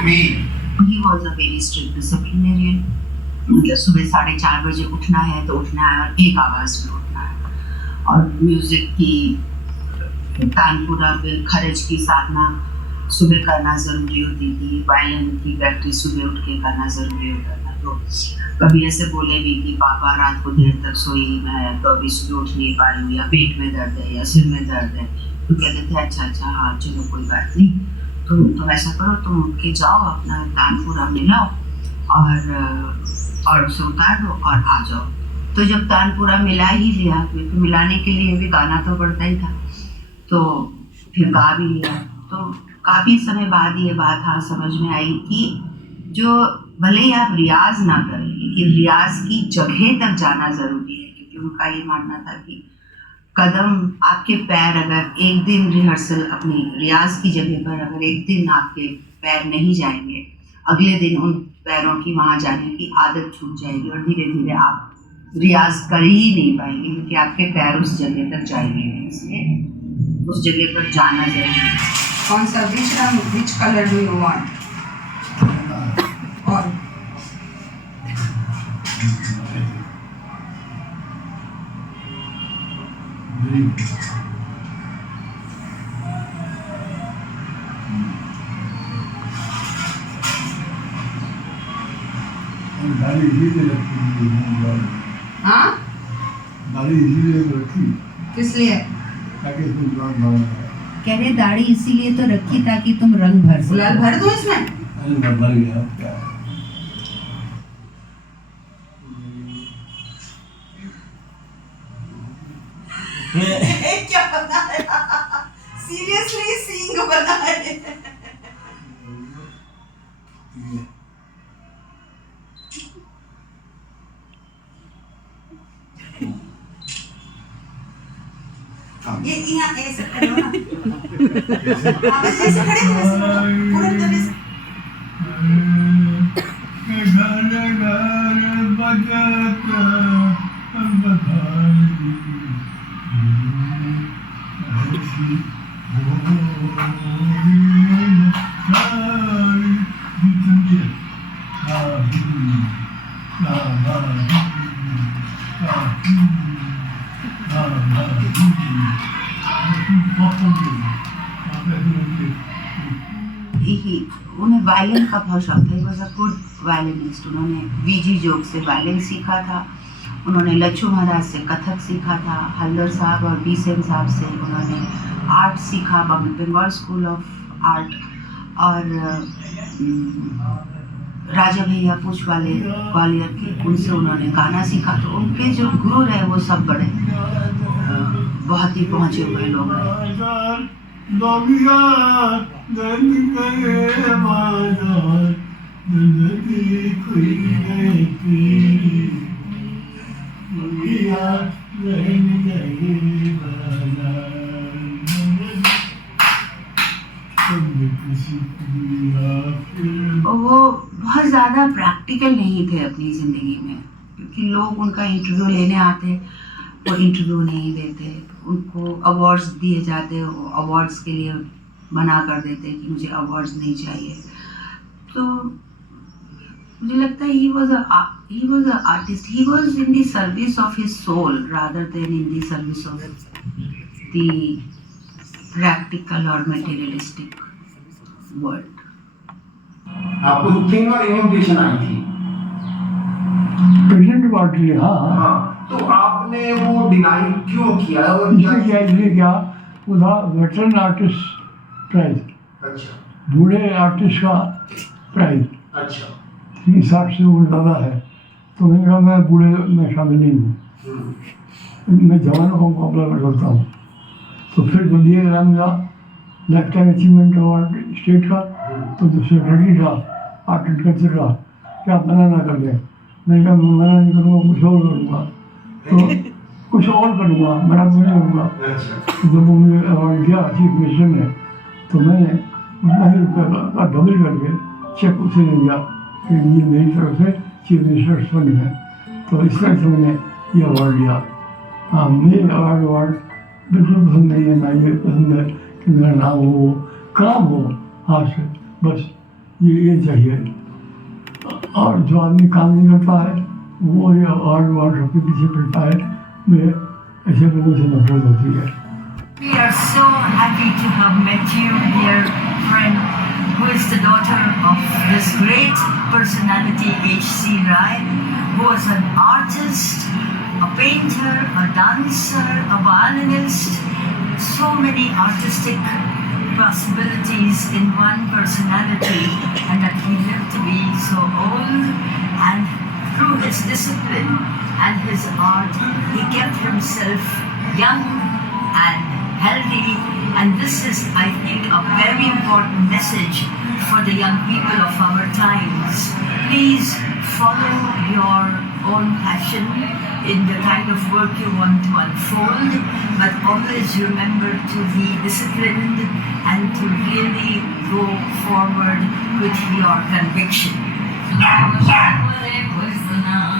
with me. He was a very strict disciplinarian. मतलब सुबह 4:30 बजे उठना है तो उठना है और एक आवाज़ में उठना है। और म्यूज़िक की तानपुरा में खरज की साधना सुबह करना ज़रूरी होती थी। वायलिन की प्रैक्टिस सुबह उठ के करना ज़रूरी होता था। तो कभी ऐसे बोले भी कि पापा रात को देर तक सोई मैं तो अभी सुबह उठ नहीं पा रही हूँ, या पेट में दर्द है या सिर में दर्द है, तो कहते थे अच्छा हाँ चलो कोई बात नहीं, तुम ऐसा करो, तुम उठ के जाओ अपना तानपुरा मिलाओ और उसे उतार दो और आ जाओ। तो जब तानपुरा मिला ही लिया, क्योंकि मिलाने के लिए भी गाना तो पड़ता ही था, तो फिर गा भी लिया। तो काफ़ी समय बाद ये बात हाँ समझ में आई कि जो भले ही आप रियाज ना करें, लेकिन रियाज की जगह तक जाना ज़रूरी है। क्योंकि उनका ये मानना था कि कदम आपके पैर अगर एक दिन रिहर्सल अपनी रियाज की जगह पर अगर एक दिन आपके पैर नहीं जाएंगे, अगले दिन उन पैरों की वहाँ जाने की आदत छूट जाएगी और धीरे धीरे आप रियाज कर ही नहीं पाएंगे, क्योंकि आपके पैर उस जगह तक जाएंगे नहीं। इसलिए उस जगह पर जाना जरूरी है। कौन सा which colour do you want? और हाँ किस लिए कह रहे दाढ़ी इसीलिए तो रखी ताकि तुम रंग भर सको। गुलाल भर दो इसमें। भर गया क्या? क्या बना है? सीरियसली सींग बना है। ये यहाँ ऐसे खड़े हो ना। हाँ बस ऐसे खड़े हो, वैसे करो, पूरे तरह से। उन्हें वायलिन का बहुत शौक था। He was a good violinist. उन्होंने वीजी जोग से वायलिन सीखा था, उन्होंने लच्छू महाराज से कथक सीखा था, हल्दर साहब और बीसेन साहब से उन्होंने आर्ट सीखा, बंगाल स्कूल ऑफ आर्ट, और राजा भैया पूछ वाले ग्वालियर के, उनसे उन्होंने गाना सीखा। तो उनके जो गुरु रहे वो सब बड़े बहुत ही पहुँचे हुए लोग रहे। वो बहुत ज़्यादा प्रैक्टिकल नहीं थे अपनी ज़िंदगी में, क्योंकि लोग उनका इंटरव्यू लेने आते, वो इंटरव्यू नहीं देते, उनको अवार्ड्स दिए जाते, वो अवार्ड्स के लिए मना कर देते कि मुझे अवार्ड्स नहीं चाहिए। तो मुझे लगता है he was a artist. He was in the service of his soul rather than in the service of the practical or materialistic world. आपको बुकिंग और इन्विटेशन आई थी प्रेजेंट पार्टी? हाँ। तो आपने वो डिनाई क्यों किया और इसलिए क्या वो था वेटरन आर्टिस्ट प्राइज। अच्छा। बूढ़े आर्टिस्ट का प्राइज। अच्छा। इस हिसाब से वो ज़्यादा है। तो मैंने कहा मैं बूढ़े में शामिल नहीं हूँ, मैं जवानों को मुकाबला करता हूँ। तो फिर जब ये नाम मिला life time achievement award state का, तो जो सेक्रेटरी था आर्ट एंड कल्चर का, क्या मना ना कर दे। मैंने कहा मना नहीं करूँगा, कुछ और करूँगा, तो कुछ और करूँगा, मना तो नहीं करूँगा। जब वो मुझे अवार्ड दिया चीफ मिनिस्टर ने, तो मैंने उतना ही रुपये का डबल करके चेक उसे ले लिया कि ये मेरी तरफ से चीफ मिनिस्टर फंड है। तो इस तरह से मैंने ये अवार्ड लिया। हाँ, मुझे अवार्ड बिल्कुल पसंद नहीं है, ना ये पसंद है कि मेरा नाम हो, काम हो हाथ से, बस ये चाहिए। और जो आदमी काम नहीं करता है वो ये और सबके पीछे पड़ता है, मैं ऐसे लोगों से नफरत होती है। We are so happy to have met you, dear friend, who is the daughter of this great personality, H.C. Rai, who was an artist, a painter, a dancer, a violinist, so many artistic possibilities in one personality, and that he lived to be so old, and through his discipline and his art, he kept himself young and healthy, and this is, I think, a very important message for the young people of our times. Please follow your own passion in the kind of work you want to unfold, but always remember to be disciplined and to really go forward with your conviction.